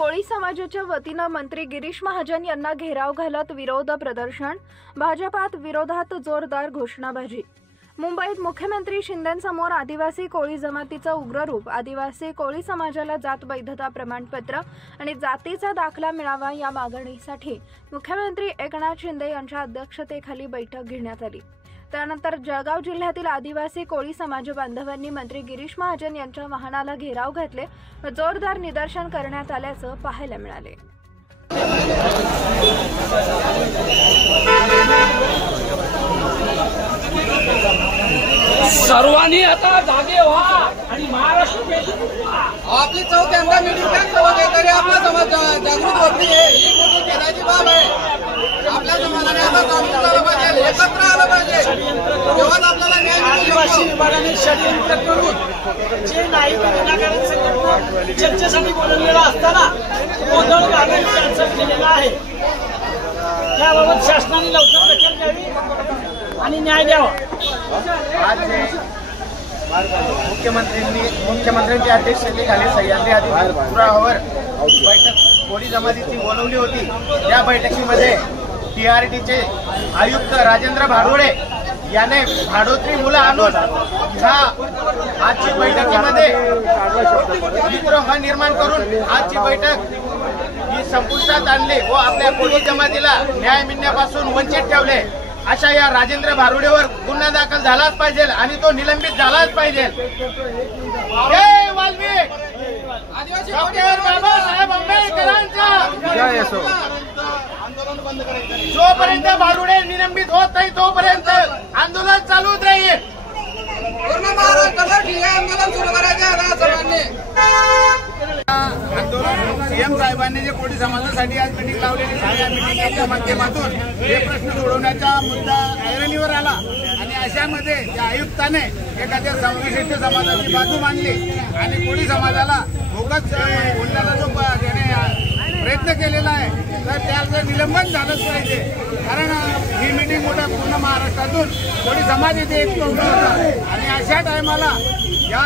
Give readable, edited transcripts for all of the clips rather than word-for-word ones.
कोळी समाजाच्या वतीनं मंत्री गिरीश महाजन यांना घेराव घालत विरोध प्रदर्शन, भाजपात विरोधात जोरदार घोषणाबाजी। मुंबईत मुख्यमंत्री शिंदेंसमोर आदिवासी कोळी जमातीचं उग्र रूप, आदिवासी कोळी समाजाला जात वैधता प्रमाणपत्र आणि जातीचा दाखला मिळावा या मागणीसाठी मुख्यमंत्री एकनाथ शिंदे यांच्या अध्यक्षतेखाली बैठक घेण्यात आली। त्यानंतर जळगाव जिल्ह्यातील आदिवासी कोळी समाज बांधवांनी मंत्री गिरीश महाजन यांच्या वाहनाला घेराव घातले व जोरदार निदर्शन करण्यात आल्याचं पाहायला मिळाले। सर्वांनी आता जागे व्हा आणि महाराष्ट्र आपली चौक यंदा मीटिंग तरी आपला समाज जागृत होत नाहीये, ही मोठी खेदाची बाब आहे। आपल्या समाजाने आता जागृत झालं पाहिजे, एकत्र आलं पाहिजे, तेव्हाच आपल्याला न्याय आदिवासी विभागाने षडयंत्र करून जे नाही विनाकारण संघटना चर्चेसाठी बोलवलेलं असताना गोंधळ घालण्याचा प्रयत्न केलेला आहे। त्याबाबत शासनाने लवकर दखल घ्यावी आणि न्याय द्यावा। आज मुख्यमंत्र्यांच्या अध्यक्षतेखाली सह्याद्री अधिवेशनावर बैठक कोळी जमातीची बोलवली होती। त्या बैठकीमध्ये TRDचे आयुक्त राजेंद्र भाडोळे याने भाडोत्री मुलं आणून आजची बैठकीमध्ये विद्रोह निर्माण करून आजची बैठक ही संपुष्टात आणली व आपल्या कोळी जमातीला न्याय मिळण्यापासून वंचित ठेवले। अशा या राजेंद्र भारुडेवर गुन्हा दाखल झालाच पाहिजे आणि तो निलंबित झालाच पाहिजे। जय वाल्मिक, डॉक्टर बाबासाहेब आंबेडकरांचा जय असो। जोपर्यंत भारुडे निलंबित होत नाही तोपर्यंत आंदोलन चालूच राहील। पूर्ण महाराष्ट्राला ठिय्या आंदोलन सुरू करायचे आहे सर्वांनी। सीएम साहेबांनी जे कोळी समाजासाठी आज मीटिंग लावलेली आहे, मीटिंगच्या माध्यमातून हे प्रश्न सोडवण्याचा मुद्दा ऐरणीवर आला आणि अशामध्ये त्या आयुक्ताने एखाद्या विशिष्ट समाजाची बाजू मांडली आणि कोळी समाजाला बोगस बोलण्याचा जो त्याने प्रयत्न केलेला आहे तर त्याचं निलंबन झालंच पाहिजे। कारण ही मीटिंग मोठ्या पूर्ण महाराष्ट्रातून कोळी समाज इथे एकत्र होता आणि अशा टायमाला या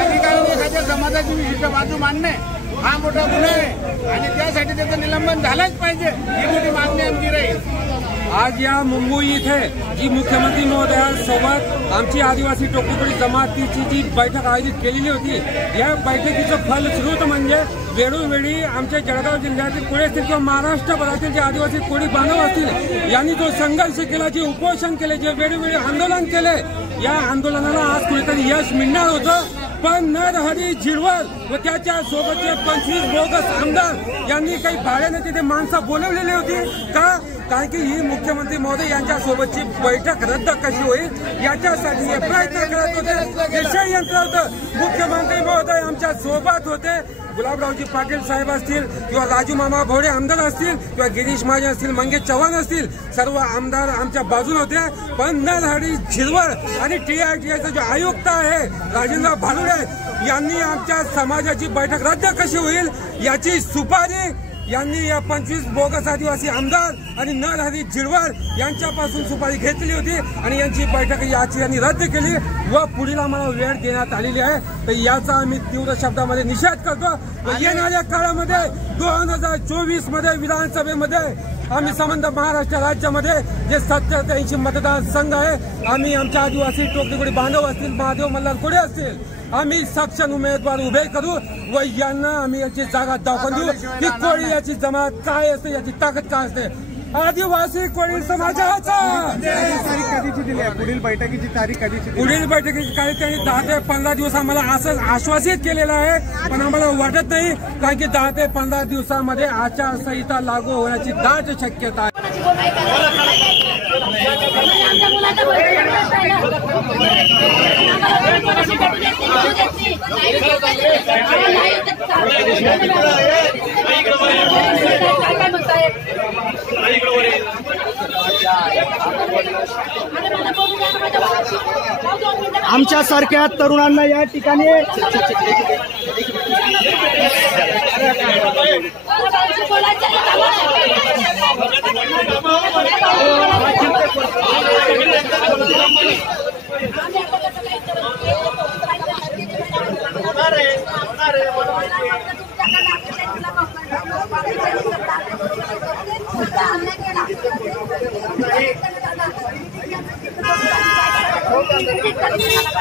अधिकाऱ्यांनी एखाद्या समाजाची विशिष्ट बाजू मांडणे हा मोठा गुन्हा आहे आणि त्यासाठी त्याचं निलंबन झालंच पाहिजे, ही मोठी मागणी आमची राहील। आज या मुंबई इथे जी मुख्यमंत्री महोदयांसोबत आमची आदिवासी टोपीकोळी जमातीची जी बैठक आयोजित केलेली होती, या बैठकीचं फलश्रुत म्हणजे वेळोवेळी आमच्या जळगाव जिल्ह्यातील कोळी असतील किंवा महाराष्ट्रभरातील जे आदिवासी कोळी बांधव असतील यांनी जो संघर्ष केला, जे उपोषण केले, जे वेळोवेळी आंदोलन केले, या आंदोलनाला आज कुठेतरी यश मिळणार होतं। पण नरहरी झिरवळ व त्याच्या सोबतचे 25 बोगस आमदार यांनी काही भाड्याने तिथे माणसं बोलवलेली होती का? कारण की ही मुख्यमंत्री महोदय यांच्या सोबतची बैठक रद्द कशी होईल याच्यासाठी हे प्रयत्न करत होते। हे षडयंत्र होतं। मुख्यमंत्री महोदय आमच्या सोबत होते, गुलाबरावजी पाटील साहेब असतील किंवा राजू मामा भोळे आमदार असतील किंवा गिरीश महाजन असतील, मंगेश चव्हाण असतील, सर्व आमदार आमच्या बाजूने होते। पण नरहरी झिरवळ आणि TRDचा जो आयुक्त आहे राजेंद्र भारुडे यांनी आमच्या समाजाची बैठक रद्द कशी होईल याची सुपारी यांनी या 25 बोगस आदिवासी आमदार आणि नरहरी झिरवळ यांच्यापासून सुपारी घेतली होती आणि यांची बैठक याची यांनी रद्द केली व पुढील आम्हाला वेळ देण्यात आलेली आहे। तर याचा आम्ही तीव्र शब्दामध्ये निषेध करतो व येणाऱ्या काळामध्ये 2024 मध्ये विधानसभेमध्ये आम्ही संबंध महाराष्ट्र राज्यामध्ये जे 70 ते 80 मतदारसंघ आहे, आम्ही आमच्या आदिवासी टोपीकोळी बांधव असतील, महादेव मल्हार कोळी असतील, आम्ही सक्षम उमेदवार उभे करू व यांना आम्ही याची जागा दाखवून देऊ की कोळी याची जमात काय असते, याची ताकद काय असते। आदिवासी कोळी समाजाचा तारीख कधीची दिली आहे? पुढील बैठकीची तारीख कधीची? पुढील बैठकीची तारीख त्यांनी 10 ते 15 दिवस आम्हाला असं आश्वासित केलेलं आहे, पण आम्हाला वाटत नाही कारण की 10 ते 15 दिवसामध्ये आचारसंहिता लागू होण्याची दाट शक्यता आहे। आमच्या सारख्या तरुणांना या ठिकाणी होणार आहे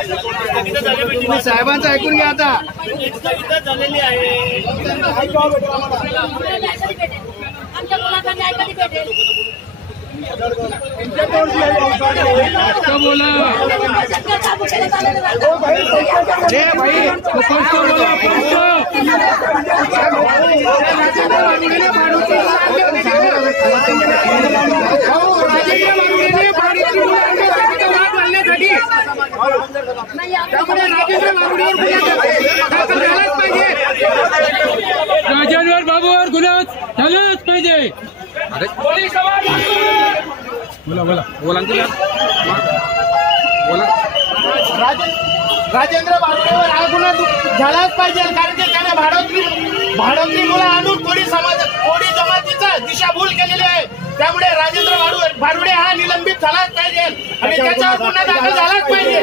तुम्ही साहेबांचं ऐकून घ्या आता. झालेली आहे. आमच्या मुलाचा न्याय कधी भेटेल? राजांवर बाबूवर गुन्हा झालाच पाहिजे. अरे बोला बोला बोला बोला. राजेंद्र भारुडेवर हा गुन्हा झालाच पाहिजे, कारण की त्याने भाडोत्री मुलं आणून कोळी जमातीचा दिशाभूल केलेली आहे. त्यामुळे राजेंद्र भारुडे हा निलंबित झालाच पाहिजे आणि त्याच्यावर गुन्हा दाखल झालाच पाहिजे.